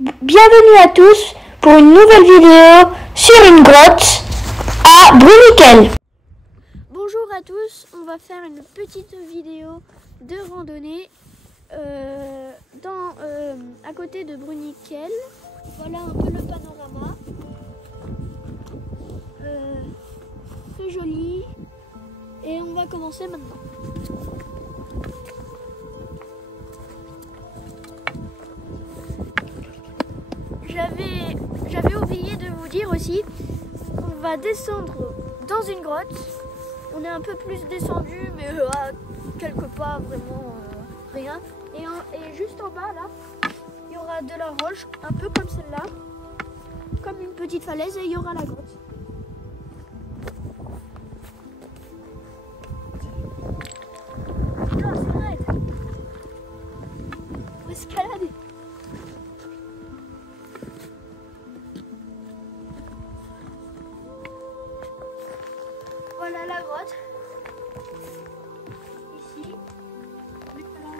Bienvenue à tous pour une nouvelle vidéo sur une grotte à Bruniquel. Bonjour à tous, on va faire une petite vidéo de randonnée à côté de Bruniquel. Voilà un peu le panorama. Très joli. Et on va commencer maintenant. J'avais oublié de vous dire aussi qu'on va descendre dans une grotte. On est un peu plus descendu, mais quelque part vraiment rien. Et juste en bas là, il y aura de la roche, un peu comme celle-là, comme une petite falaise, et il y aura la grotte. Non, c'est raide. On va escalader. Voilà la grotte. Ici. Alors voilà.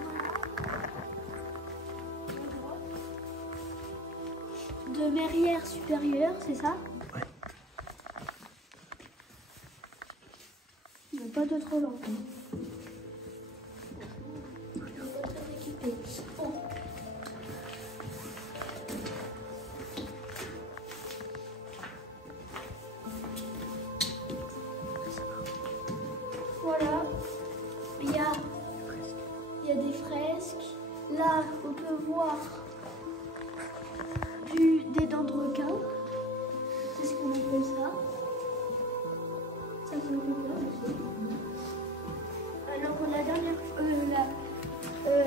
La grotte. De Merrière supérieure, c'est ça? Ouais. Il n'y a pas de trop longtemps. Bon. Voilà, il y a des fresques. Là, on peut voir des dents de requin. C'est ce qu'on appelle ça. Ça, c'est le requin aussi. Alors,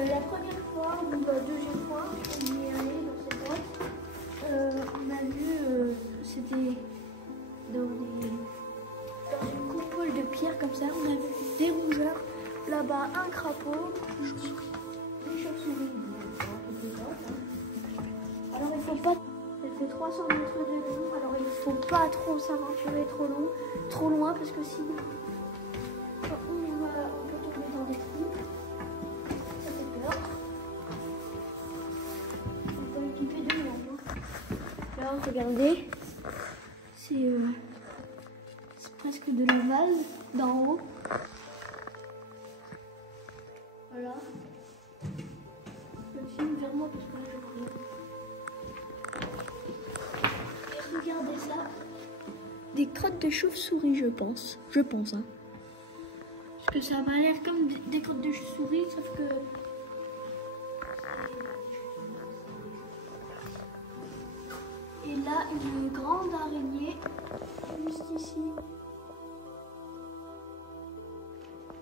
la première fois, ou la deuxième fois, on y est allé dans cette grotte, on a vu, c'était dans une coupole de pierre comme ça, on a vu des rongeurs, là-bas un crapaud, des chauves-souris. Alors il faut pas, elle fait 300 mètres de long, alors il faut pas trop s'aventurer trop loin parce que sinon on peut tomber dans des trous. Ça fait peur. On peut équiper de lampes. Là, regardez, c'est presque de la vase d'en haut. Voilà. Je filme vers moi parce que là je vois rien. Et regardez ça. Des crottes de chauve-souris, je pense. Hein. Parce que ça m'a l'air comme des crottes de chauve-souris, sauf que... Et là, une grande araignée, juste ici.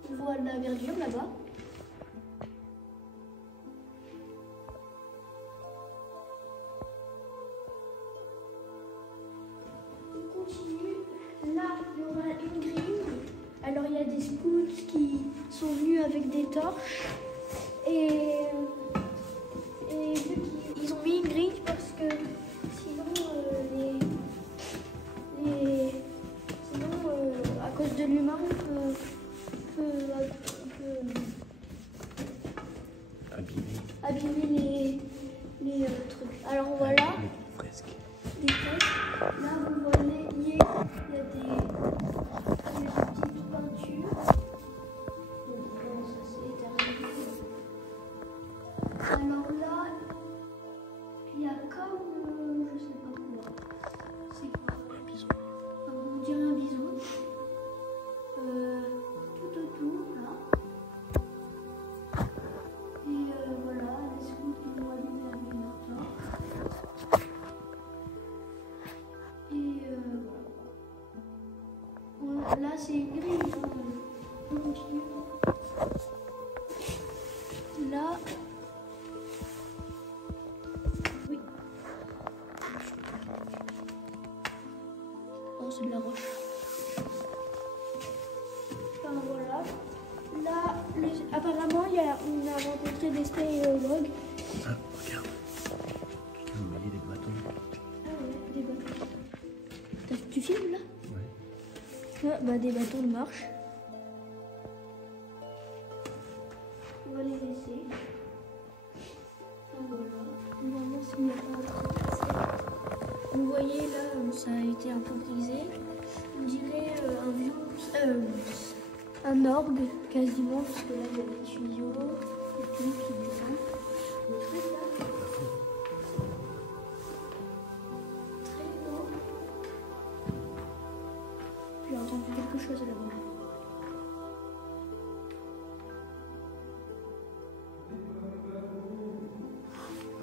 On voit de la verdure là-bas. On continue. Là, il y aura une grille. Alors, il y a des scouts qui sont venus avec des torches. Et vu qu'ils ont mis une grille parce que sinon, à cause de l'humain, on peut abîmer les trucs. Alors voilà, Les fresques. des fresques. Là, vous voyez, il y a des petites peintures. Bon, ça c'est terminé. Alors là, il y a comme, je sais pas quoi. C'est quoi? Un bison. On dirait un bison. Tout autour, là. Et voilà, les scouts qui vont allumer avec leur torche. Et voilà. Là, c'est une grille. On continue. Là. Oui. Oh, c'est de la roche. Enfin, voilà. Là, apparemment, on a rencontré des spéléologues. Ah, regarde. Quelqu'un m'a mis des bâtons. Ah ouais, des bâtons. Tu filmes là? Ouais. Ah, bah des bâtons de marche. On va les laisser. Voilà. Normalement, s'il y a Vous voyez là, ça a été un peu brisé. On dirait un orgue quasiment, parce que là il y a des tuyaux et tout qui descendent. Le truc là, très haut. J'ai entendu quelque chose là-bas.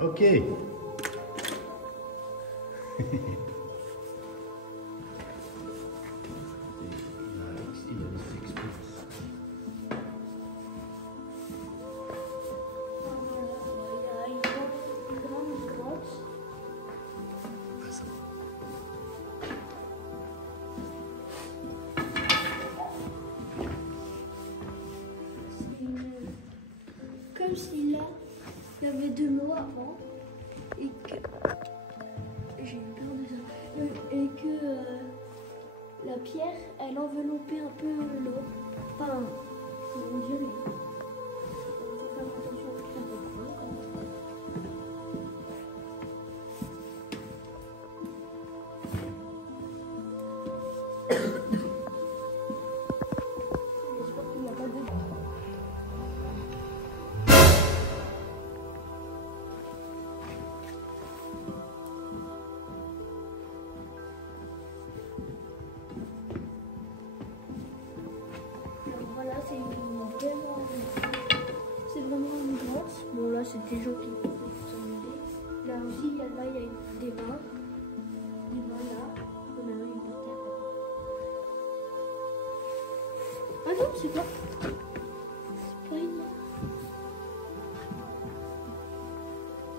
Ok. Comme si là, il y avait de l'eau avant et que j'ai eu peur de ça et que la pierre, elle enveloppait un peu l'eau. Enfin, on dirait. Il faut faire attention à tout ça. J'espère qu'il n'y a pas de... Voilà, c'est vraiment une grotte. Bon là c'est des gens qui sont aidés. Là aussi il y a des mains. Des mains là. On a une par terre. Ah non, c'est pas une main.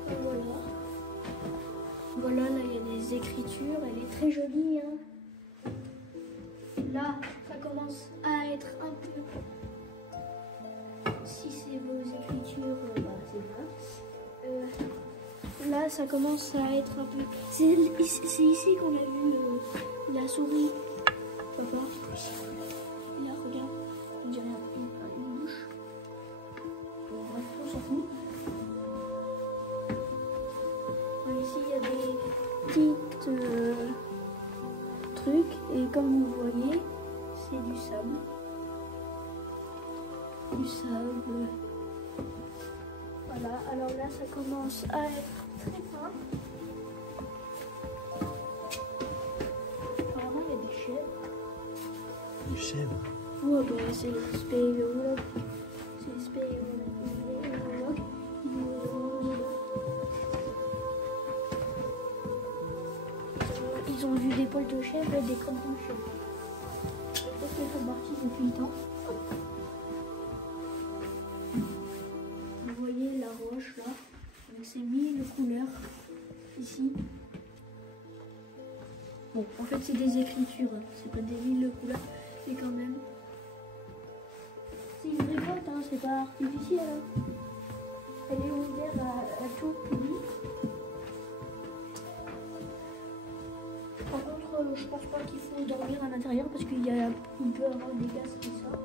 Et voilà. Voilà, là il y a des écritures. Elle est très jolie, hein. Là, ça commence à être un peu... Si c'est vos écritures, bah, c'est vrai. Là, ça commence à être un peu... C'est ici qu'on a vu la souris. Papa. Là, regarde. On dirait une bouche. Bon, bref, on s'en fout. Ici, il y a des petites... trucs, et comme vous voyez, c'est du sable. Du sable. Voilà, alors là ça commence à être très fin. Apparemment il y a des chèvres. Des chèvres? Ouais, bah, c'est les spéléologues. C'est les spéléologues. Ils ont vu des poils de chèvre et des crottes de chèvre. Peut-être qu'ils sont partis depuis le temps. Vous voyez la roche là, avec ses 1000 couleurs ici. Bon, en fait c'est des écritures, hein. C'est pas des 1000 couleurs, mais quand même. C'est une vraie grotte, hein. C'est pas artificiel. Hein. Elle est ouverte à tout public. Par contre, je pense pas qu'il faut dormir à l'intérieur parce qu'il peut y avoir des gaz qui sortent.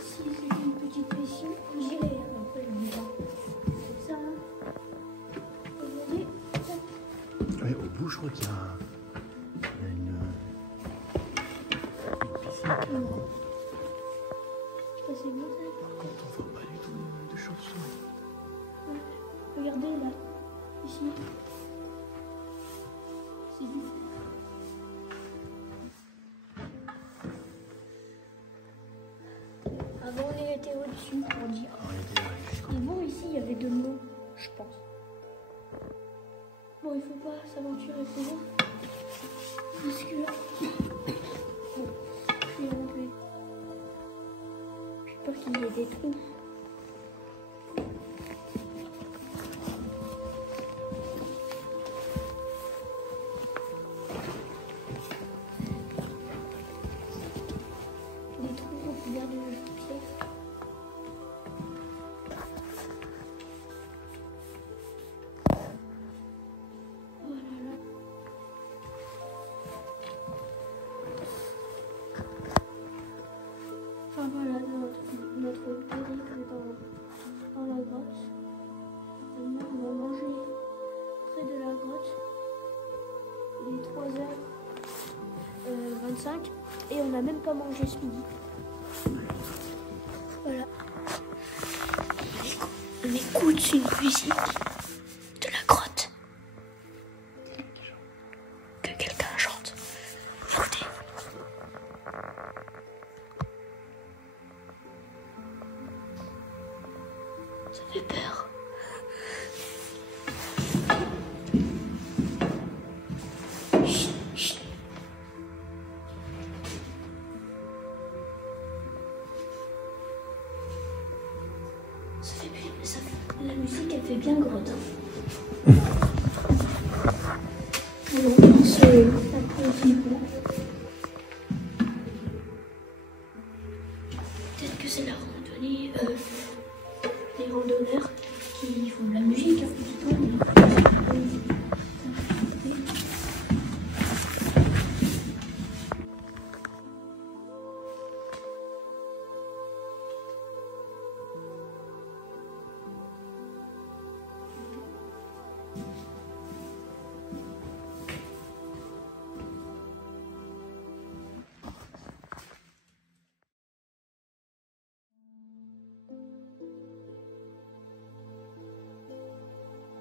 Si c'est une petite pression, on dirait un peu le vivant. C'est ça, hein. Vous voyez ça. Ouais, au bout, je crois qu'il y a une piscine carrément. Ça c'est bon ça. Par contre, on voit pas du tout de chauves-souris. Ouais. Regardez là, ici. C'est du fer. Avant on était au-dessus pour dire. Ah, on était là jusqu'au Et bon, ici il y avait de l'eau, je pense. Bon, il faut pas s'aventurer trop loin. Parce que là. Bon, je vais rentrer. J'ai peur qu'il y ait des trous. Des trous recouverts de pierre. 45 et on n'a même pas mangé ce midi. Voilà. On écoute une musique de la grotte. Que quelqu'un chante. Écoutez. Ça fait peur. Chut, chut. Ça fait bien, la musique elle fait bien grotte. Hein. Alors on se peut-être que c'est la randonnée, les randonneurs qui font de la musique.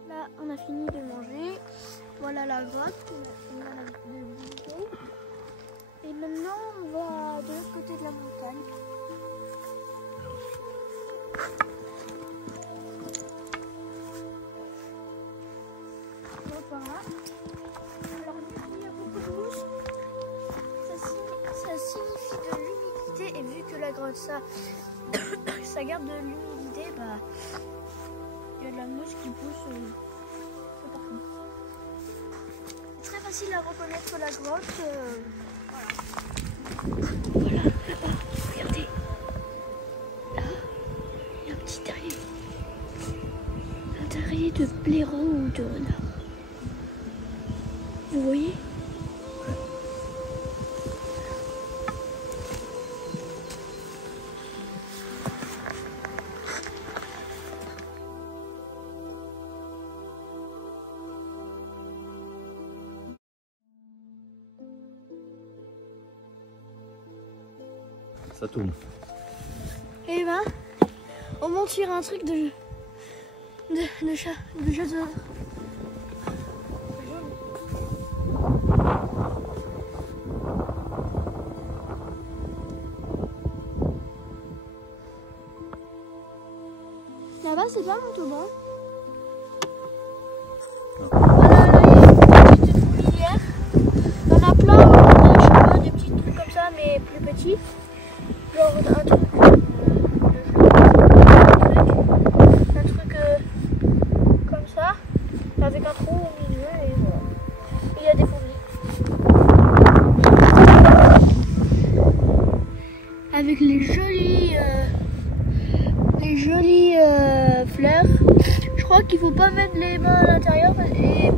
Là, on a fini de manger. Voilà la grotte. On a de visiter. Et maintenant, on va de l'autre côté de la montagne. On va par là. Alors, il y a beaucoup de mousse. Ça signifie de l'humidité. Et vu que la grotte, ça garde de l'humidité, bah, il y a de la mousse qui pousse partout. C'est très facile à reconnaître la grotte. Voilà, là-bas, regardez. Là, il y a un petit terrier. Un terrier de blaireau ou de renard. Vous voyez ? Ça tourne. Et ben, on monte sur un truc de chasseur. Là-bas, c'est pas un toboggan. Voilà, là, il y a une petite fourmilière. Il y en a plein, je sais pas, des petits trucs comme ça, mais plus petits. Genre un truc, comme ça, avec un trou au milieu et voilà. Il y a des fourmis. Avec les jolies fleurs. Je crois qu'il faut pas mettre les mains à l'intérieur et